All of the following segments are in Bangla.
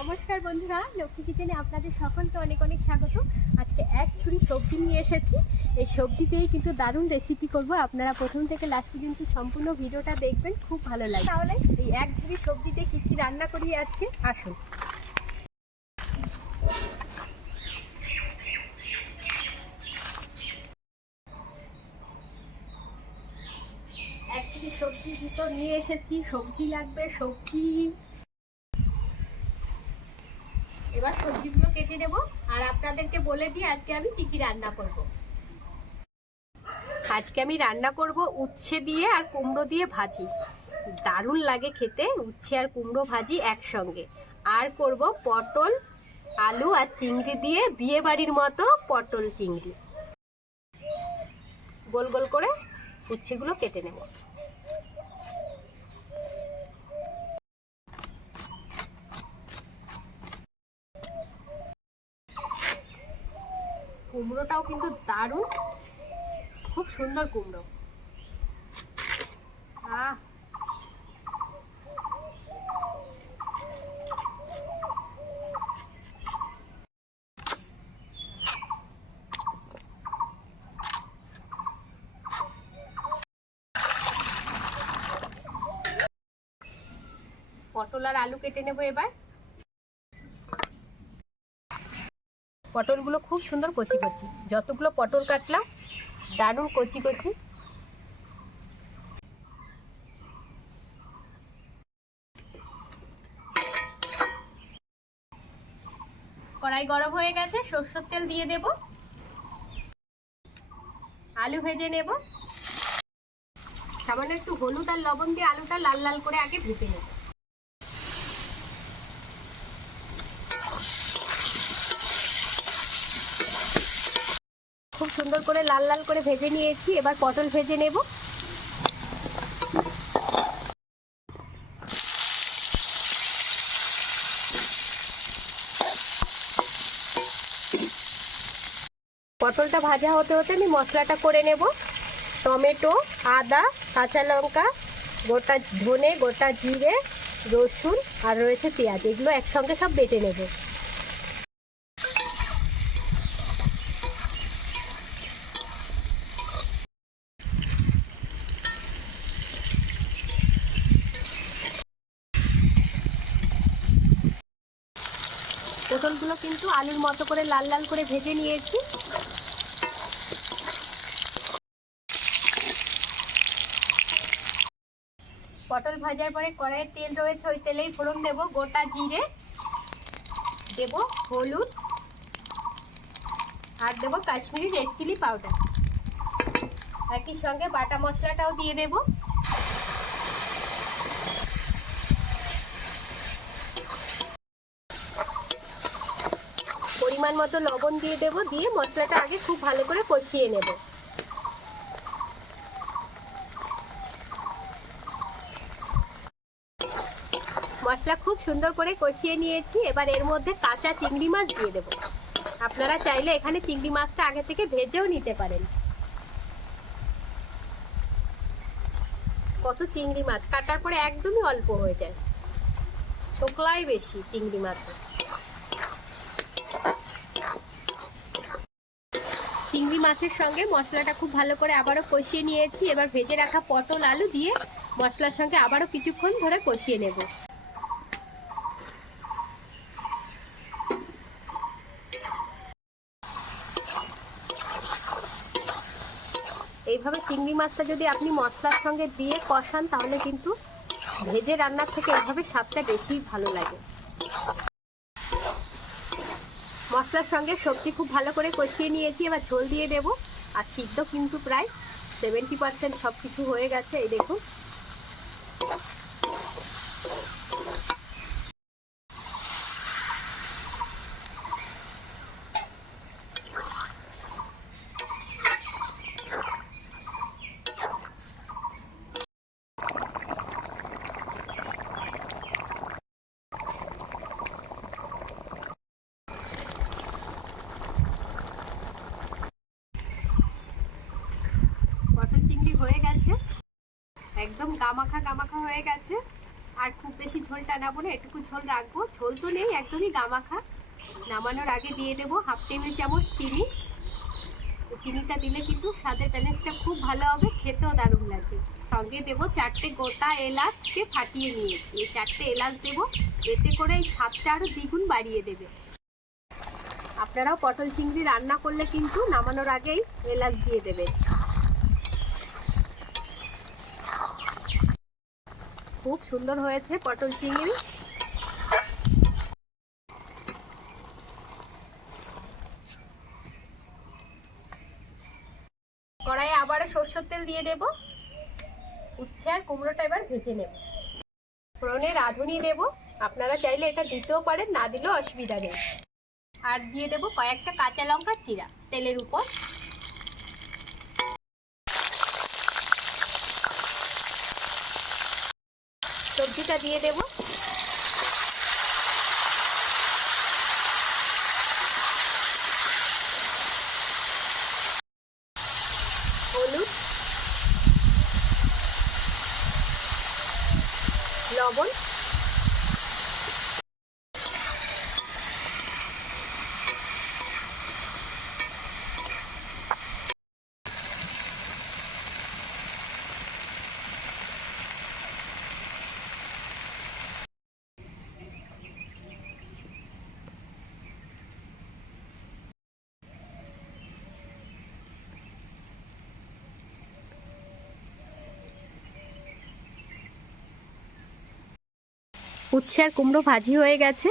নমস্কার বন্ধুরা, লক্ষ্মী কিচেনে আপনাদের সকলকে অনেক অনেক স্বাগত। আজকে এক ছুরি সবজি নিয়ে এসেছি। এই সবজি দিয়েই কিন্তু দারুণ রেসিপি করব। আপনারা প্রথম থেকে লাস্ট পর্যন্ত সম্পূর্ণ ভিডিওটা দেখবেন, খুব ভালো লাগে। তাহলে এই এক ছুরি সবজি দিয়ে কী কী রান্না করি আজকে আসুন। এক ছুরি সবজি দুটো নিয়ে এসেছি। সবজি লাগবে, সবজি। এবার সবজিগুলো কেটে নেব আর আপনাদেরকে বলে দিই আজকে আমি কী কী রান্না করব। আজকে আমি রান্না করব উচ্ছে দিয়ে আর কুমড়ো দিয়ে ভাজি। দারুণ লাগে খেতে উচ্ছে আর কুমড়ো ভাজি একসঙ্গে। আর করব পটল, আলু আর চিংড়ি দিয়ে বিয়ে বাড়ির মতো পটল চিংড়ি। গোল গোল করে উচ্ছেগুলো কেটে নেব। কুমড়োটাও কিন্তু দারুণ, খুব সুন্দর কুমড়ো। পটল আর আলু কেটে নেব এবার। পটলগুলো খুব সুন্দর কচি কচি, যতগুলো পটল কাটলাম দারুণ কচি কচি। কড়াই গরম হয়ে গেছে, সরষের তেল দিয়ে দেব। আলু ভেজে নেব। সামান্য একটু হলুদ আর লবণ দিয়ে আলুটা লাল লাল করে আগে ভেজে নেব। খুব সুন্দর করে লাল লাল করে ভেজে নিয়েছি। এবার পটল ভেজে নেব। পটলটা ভাজা হতে হতে আমি মশলাটা করে নেব। টমেটো, আদা, কাঁচা লঙ্কা, গোটা ধনে, গোটা জিরে, রসুন আর রয়েছে পেঁয়াজ, এগুলো একসঙ্গে সব বেটে নেব। পটলগুলো কিন্তু আলুর মতো করে লাল লাল করে ভেজে নিয়েছি। পটল ভাজার পরে কড়াইয়ে তেল রয়েছে, ওই তেলেই ফোড়ন দেব। গোটা জিরে দেব, হলুদ আর দেব কাশ্মীরি রেড চিলি পাউডার। একই সঙ্গে বাটা মশলাটাও দিয়ে দেব। পরিমাণ মতো লবণ দিয়ে দেব, দিয়ে মশলাটা আগে খুব ভালো করে কষিয়ে নেব। মশলা খুব সুন্দর করে কষিয়ে নিয়েছি। এবার এর মধ্যে কাঁচা চিংড়ি মাছ দিয়ে দেব। আপনারা চাইলে এখানে চিংড়ি মাছটা আগে থেকে ভেজেও নিতে পারেন। কত চিংড়ি মাছ কাটার পরে একদমই অল্প হয়ে যায়, শোকলাই বেশি চিংড়ি মাছে। চিংড়ি মাছের সঙ্গে মশলাটা খুব ভালো করে আবারও কষিয়ে নিয়েছি। এবার ভেজে রাখা পটল আলু দিয়ে মশলার সঙ্গে আবারও কিছুক্ষণ ধরে কষিয়ে নেব। এইভাবে চিংড়ি মাছটা যদি আপনি মশলার সঙ্গে দিয়ে কষান তাহলে কিন্তু ভেজে রান্নার থেকে এইভাবে স্বাদটা বেশি ভালো লাগে। মশলার সঙ্গে সবজি খুব ভালো করে কষিয়ে নিয়েছি। এবার ঝোল দিয়ে দেব। আর সিদ্ধ কিন্তু প্রায় 70% সব কিছু হয়ে গেছে, এই দেখুন। পটল চিংড়ি হয়ে গেছে, একদম গামাখা গামাখা হয়ে গেছে। আর খুব বেশি ঝোল টানাবো না, এটুকু ঝোল রাখবো। ঝোল তো নেই, একদমই গামাখা। নামানোর আগে দিয়ে দেবো 1/2 টেবিল চামচ চিনি। চিনিটা দিলে কিন্তু স্বাদের ব্যালেন্সটা খুব ভালো হবে, খেতেও দারুণ লাগবে। সঙ্গে দেবো 4টে গোটা এলাচকে ফাটিয়ে নিয়েছি। এই 4টে এলাচ দেবো, এতে করে এই স্বাদটা আরও দ্বিগুণ বাড়িয়ে দেবে। আপনারাও পটল চিংড়ি রান্না করলে কিন্তু নামানোর আগেই এলাচ দিয়ে দেবেন। খুব সুন্দর হয়েছে পটল চিংড়ি। কড়াইয়ে আবারও সরষের তেল দিয়ে দেব। উচ্ছে আর কুমড়োটা এবার ভেজে নেব। ফোড়নে রাঁধুনি দেব, আপনারা চাইলে এটা দিতেও পারেন, না দিলেও অসুবিধা নেই। আর দিয়ে দেব কয়েকটা কাঁচা লঙ্কা চিরা তেলের উপর। সবজিটা দিয়ে দেব। হলুদ, লবণ, উচ্ছে আর কুমড়ো ভাজি হয়ে গেছে।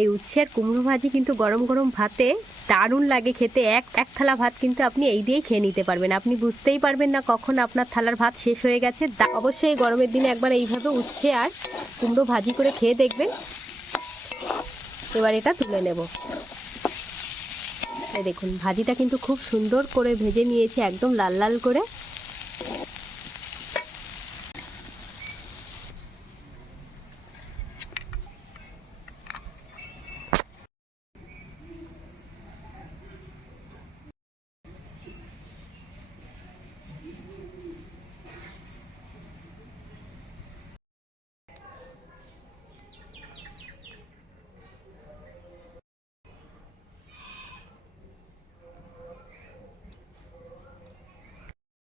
এই উচ্ছে আর কুমড়ো ভাজি কিন্তু গরম গরম ভাতে দারুণ লাগে খেতে। এক থালা ভাত কিন্তু আপনি এই দিয়েই খেয়ে নিতে পারবেন। আপনি বুঝতেই পারবেন না কখন আপনার থালার ভাত শেষ হয়ে গেছে। অবশ্যই এই গরমের দিনে একবার এইভাবে উচ্ছে আর কুমড়ো ভাজি করে খেয়ে দেখবেন। এবার এটা তুলে নেব। এই দেখুন ভাজিটা কিন্তু খুব সুন্দর করে ভেজে নিয়েছি, একদম লাল লাল করে।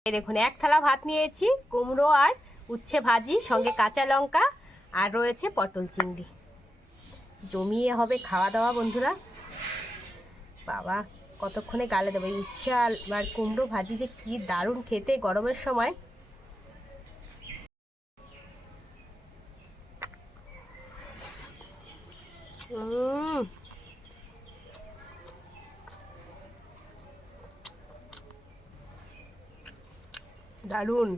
দেখুন এক থালা ভাত নিয়েছি, কুমড়ো আর উচ্ছে ভাজি, সঙ্গে কাঁচা লঙ্কা, আর রয়েছে পটল চিংড়ি। জমিয়ে হবে খাওয়া দাওয়া বন্ধুরা। বাবা কতক্ষণে গালে দেবো। এই উচ্ছে আর কুমড়ো ভাজি যে কি দারুণ খেতে গরমের সময়। দারুণ।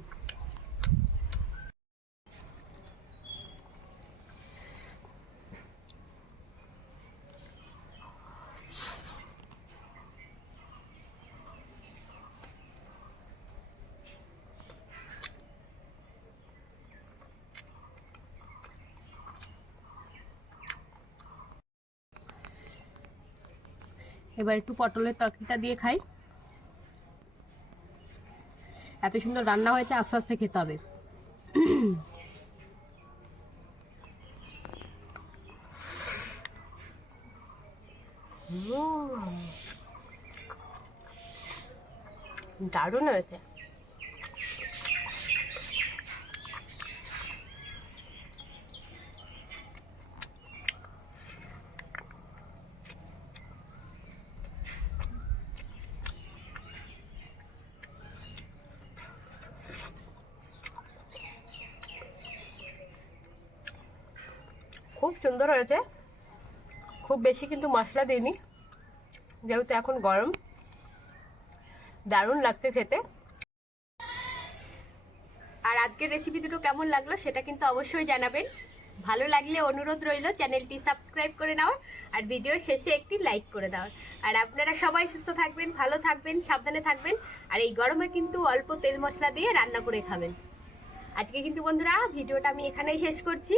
এবার একটু পটলের তরকারিটা দিয়ে খাই। এত সুন্দর রান্না হয়েছে, আস্তে আস্তে খেতে হবে। দারুণ হয়েছে। খুব সুন্দর হয়েছে। খুব বেশি কিন্তু মশলা দিইনি, যেহেতু এখন গরম। দারুণ লাগছে খেতে। আর আজকের রেসিপি দুটো কেমন লাগলো সেটা কিন্তু অবশ্যই জানাবেন। ভালো লাগলে অনুরোধ রইল চ্যানেলটি সাবস্ক্রাইব করে নেওয়ার, আর ভিডিওর শেষে একটি লাইক করে দেওয়ার। আর আপনারা সবাই সুস্থ থাকবেন, ভালো থাকবেন, সাবধানে থাকবেন। আর এই গরমে কিন্তু অল্প তেল মশলা দিয়ে রান্না করে খাবেন। আজকে কিন্তু বন্ধুরা ভিডিওটা আমি এখানেই শেষ করছি।